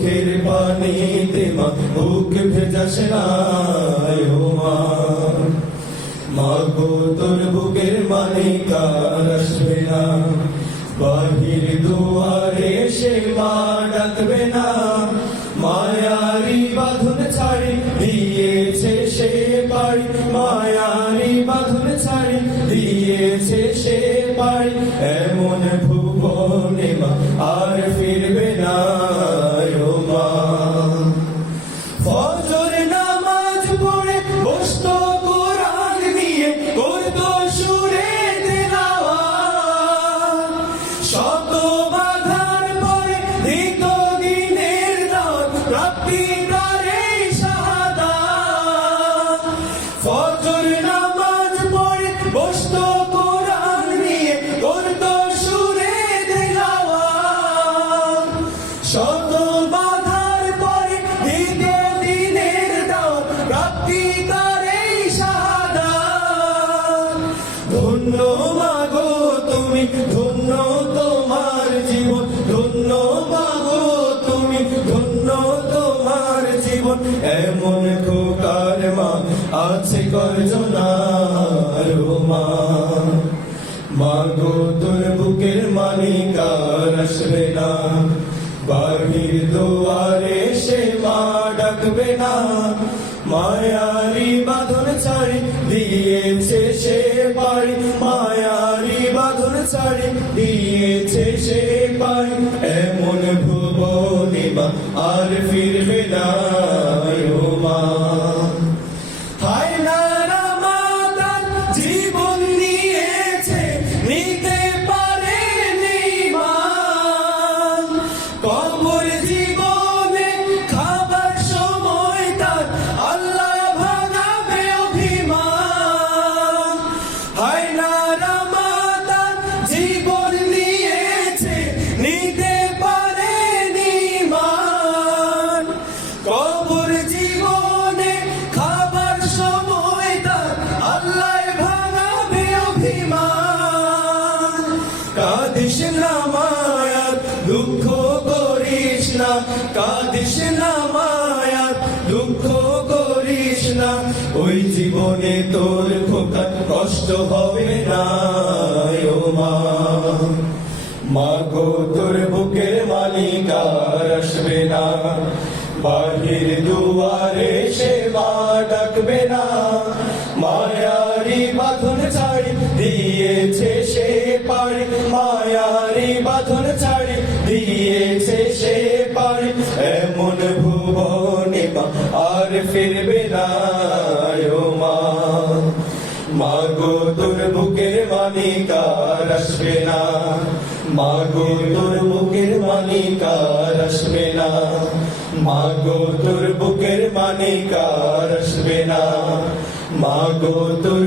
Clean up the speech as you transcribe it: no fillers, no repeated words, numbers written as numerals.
চোখের পানিতে মা বুক ভেজাস না ও মা। মা গো তোর বুকের মানিক আর আসবে না, বাহির দুয়ারে সে মা ডাকবে না। মায়ারি বাঁধন ছাড়ি দিয়েছে সে বাড়ি, মায়ারি বাঁধন ছাড়ি দিয়েছে সে বাড়ি। এমন ভুবনে মা আর ফিরবে না ও মা। ফজর নামাজ পড়ে বসতো কোরআন নিয়ে, করতো সুরে তিলাওয়াত। শত বাধার পরে দিত দিনের রাত, প্রাপ্তি তার এই শাহাদাত। ফজর নামাজ পড়ে বসতো কোরআন নিয়ে, করতো সুরে তিলাওয়াত। শত বাধার পরে দিত দিনের রাত, প্রাপ্তি তার এই শাহাদাত। ধন্য মা গো তুমি, ধন্য তোমার জীবন, ধন্য মা গো তুমি, ধন্য তোমার জীবন। এমন খোকার মা আছে কয়জনার ও মা। মা গো তোর বুকের মানিক আর আসবে না, বাহির দুয়ারে সে মা ডাকবে না। মায়ারি বাঁধন ছাড়ি দিয়েছে সে বাড়ি, মায়ারি বাঁধন ছাড়ি দিয়েছে সে বাড়ি। এমন ভুবনে মা আর ফিরবে না ও মা। হায় নারা মা তার জীবন নিয়েছে, নিতে পারেনি মা। কবর জীবনে খাবার সময় তার আল্লাহ ভাঙাবে অভিমান। হায় নারা মা তার জীবন নিয়েছে, নিতে পারেনি মান। কবর জীবনে খাবার সময় তার আল্লাহ ভাঙাবে অভিমান। কাঁদিস না মায়ার দুঃখ করিস না, কাঁদিস না মায়ার দুঃখ করিস না। ওই জীবনে তোর খোকা কষ্ট হবে না ও মা। মা গো তোর বুকের মালিক আর আসবে না, বাহির দুয়ারে সে মা ডাকবে না। মায়ারি বাঁধন ছাড়ি দিয়েছে সে পারি, মায়ারি বাঁধন ছাড়ি দিয়েছে সে পারি। এমন ভুবনে মা আর ফিরবে না ও মা। মা গো তোর বুকের মানিক আর আসবে না, মা গো তোর বুকের মানিক আর আসবে না। মা গো তোর বুকের মানিক আর আসবে না, মা গো তোর